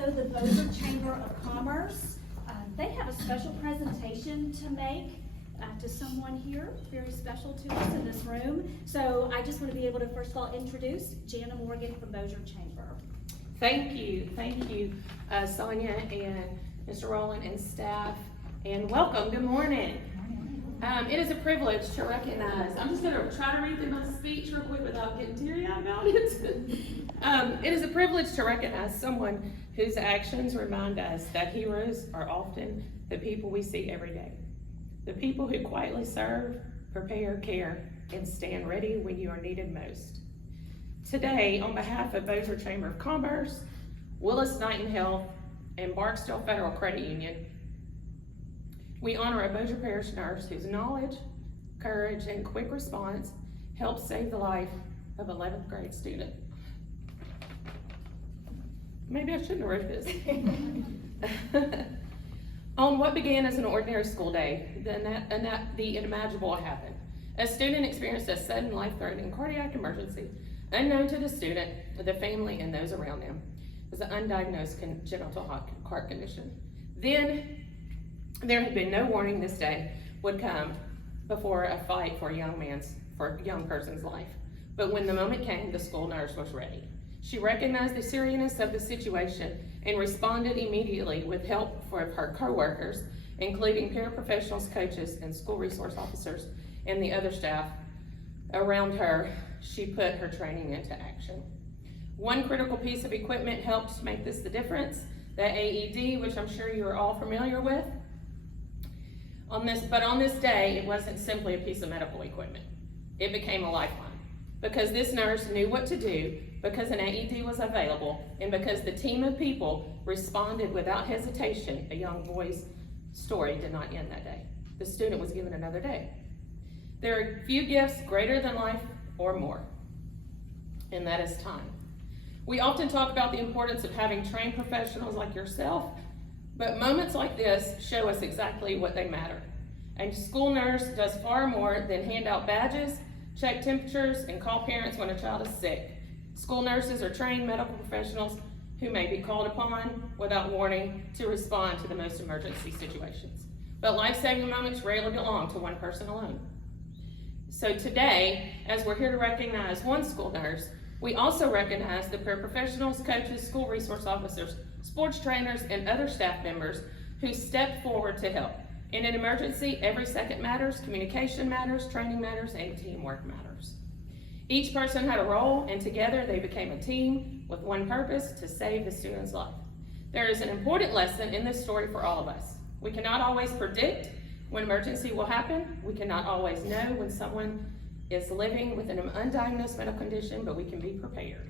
also the Bossier Chamber of Commerce. They have a special presentation to make to someone here, very special to us in this room. So I just want to be able to first of all introduce Jana Morgan from Bossier Chamber. Thank you, Sonia and Mr. Rowland and staff, and welcome. Good morning. It is a privilege to recognize. I'm just going to try to read through my speech real quick without getting teary-eyed about it. It is a privilege to recognize someone whose actions remind us that heroes are often the people we see every day. The people who quietly serve, prepare, care, and stand ready when you are needed most. Today, on behalf of Bossier Chamber of Commerce, Willis-Knighton Health, and Barksdale Federal Credit Union, we honor a Bossier Parish nurse whose knowledge, courage, and quick response helped save the life of 11th grade student. Maybe I shouldn't have wrote this. On what began as an ordinary school day, the unimaginable happened. A student experienced a sudden life-threatening cardiac emergency, unknown to the student, the family, and those around them. It was an undiagnosed congenital heart condition. Then, there had been no warning this day would come before a fight for a young person's life. But when the moment came, the school nurse was ready. She recognized the seriousness of the situation and responded immediately with help for her co-workers, including paraprofessionals, coaches, and school resource officers, and the other staff around her. She put her training into action. One critical piece of equipment helped make this the difference, the AED, which I'm sure you are all familiar with. But on this day, it wasn't simply a piece of medical equipment. It became a lifeline. Because this nurse knew what to do, because an AED was available, and because the team of people responded without hesitation, a young boy's story did not end that day. The student was given another day. There are few gifts greater than life or more, and that is time. We often talk about the importance of having trained professionals like yourself, but moments like this show us exactly what they matter. A school nurse does far more than hand out badges, check temperatures, and call parents when a child is sick. School nurses are trained medical professionals who may be called upon without warning to respond to the most emergency situations. But life-saving moments rarely belong to one person alone. So today, as we're here to recognize one school nurse, we also recognize the paraprofessionals, coaches, school resource officers, sports trainers, and other staff members who stepped forward to help. In an emergency, every second matters, communication matters, training matters, and teamwork matters. Each person had a role, and together they became a team with one purpose: to save the student's life. There is an important lesson in this story for all of us. We cannot always predict when emergency will happen. We cannot always know when someone is living with an undiagnosed medical condition, but we can be prepared.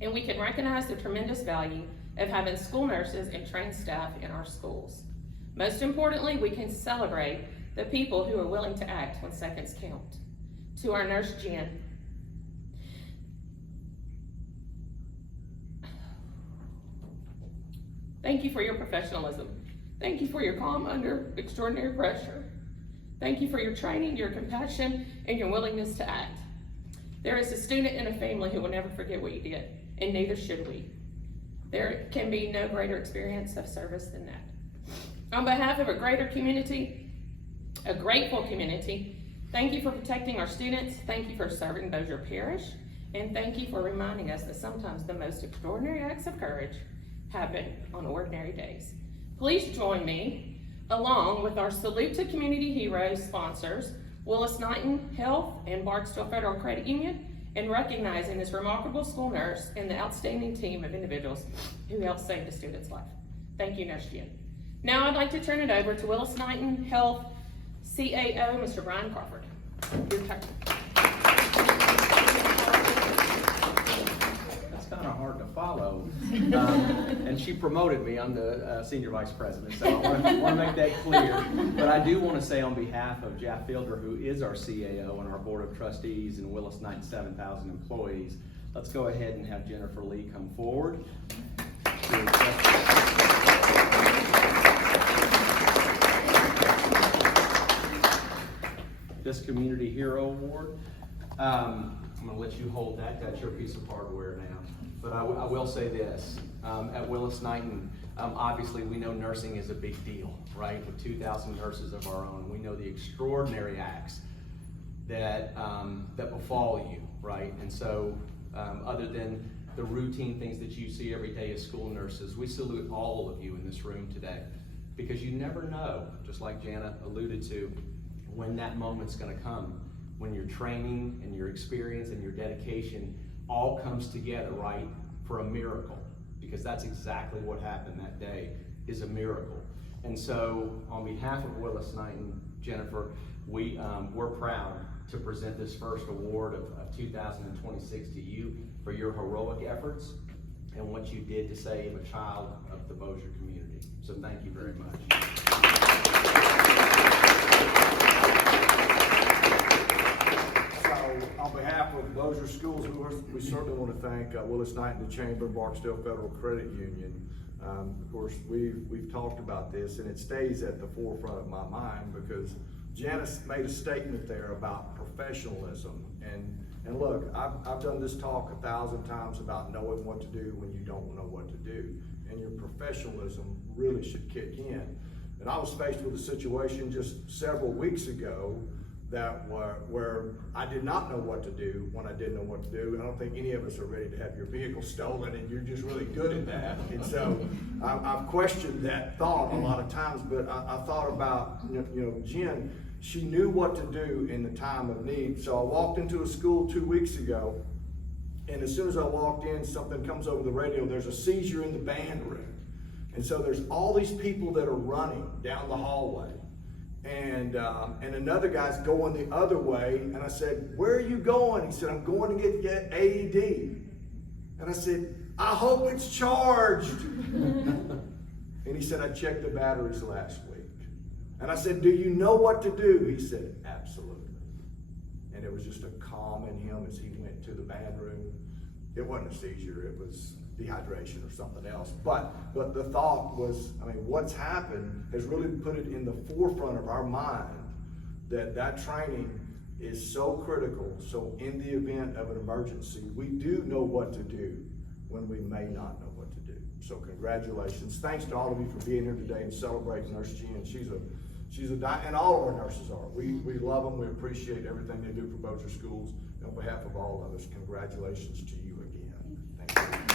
And we can recognize the tremendous value of having school nurses and trained staff in our schools. Most importantly, we can celebrate the people who are willing to act when seconds count. To our nurse, Jen. Thank you for your professionalism. Thank you for your calm under extraordinary pressure. Thank you for your training, your compassion, and your willingness to act. There is a student and a family who will never forget what you did, and neither should we. There can be no greater experience of service than that. On behalf of a grateful community, thank you for protecting our students, thank you for serving Bossier Parish, and thank you for reminding us that sometimes the most extraordinary acts of courage happen on ordinary days. Please join me, along with our Salute to Community Heroes sponsors, Willis-Knighton Health and Barksdale Federal Credit Union, in recognizing this remarkable school nurse and the outstanding team of individuals who helped save the student's life. Thank you, Nurse Jen. Now I'd like to turn it over to Willis-Knighton Health CAO, Mr. Brian Crawford. Your turn. That's kind of hard to follow. And she promoted me. I'm the senior vice president, so I want to make that clear. But I do want to say on behalf of Jeff Fielder, who is our CAO, and our board of trustees and Willis-Knighton 7,000 employees, let's go ahead and have Jennifer Lee come forward. This Community Hero Award. I'm gonna let you hold that. That's your piece of hardware now. But I will say this, at Willis-Knighton, obviously we know nursing is a big deal, right? With 2,000 nurses of our own, we know the extraordinary acts that befall you, right? And so, other than the routine things that you see every day as school nurses, we salute all of you in this room today, because you never know, just like Jana alluded to, when that moment's gonna come, when your training and your experience and your dedication all comes together, right, for a miracle, because that's exactly what happened that day, is a miracle. And so, on behalf of Willis-Knighton, Jennifer, we're proud to present this first award of 2026 to you for your heroic efforts and what you did to save a child of the Bossier community. So thank you very much. So on behalf of Bossier Schools, we certainly want to thank Willis-Knighton, the Chamber, Barksdale Federal Credit Union. Of course, we've talked about this, and it stays at the forefront of my mind because Janice made a statement there about professionalism. And look, I've done this talk 1,000 times about knowing what to do when you don't know what to do. And your professionalism really should kick in. And I was faced with a situation just several weeks ago where I did not know what to do when I didn't know what to do. And I don't think any of us are ready to have your vehicle stolen, and you're just really good at that. And so I've questioned that thought a lot of times, but I thought about, Jen, she knew what to do in the time of need. So I walked into a school 2 weeks ago, and as soon as I walked in, something comes over the radio, there's a seizure in the band room. And so there's all these people that are running down the hallway. And another guy's going the other way, and I said, "Where are you going?" He said, "I'm going to get AED." And I said, "I hope it's charged." And he said, "I checked the batteries last week." And I said, "Do you know what to do?" He said, "Absolutely." And it was just a calm in him as he went to the band room. It wasn't a seizure, it was dehydration or something else. But the thought was, what's happened has really put it in the forefront of our mind that training is so critical. So in the event of an emergency, we do know what to do when we may not know what to do. So congratulations. Thanks to all of you for being here today and celebrating Nurse Jen. She's and all of our nurses are. We love them. We appreciate everything they do for Bossier Schools. And on behalf of all of us, congratulations to you again. Thank you.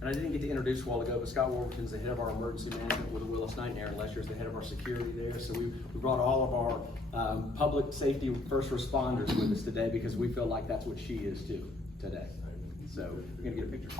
And I didn't get to introduce a while ago, but Scott Warburton's the head of our emergency management with the Willis-Knighton. Aaron Lesher's the head of our security there. So we brought all of our public safety first responders with us today because we feel like that's what she is too today. So we're gonna get a picture.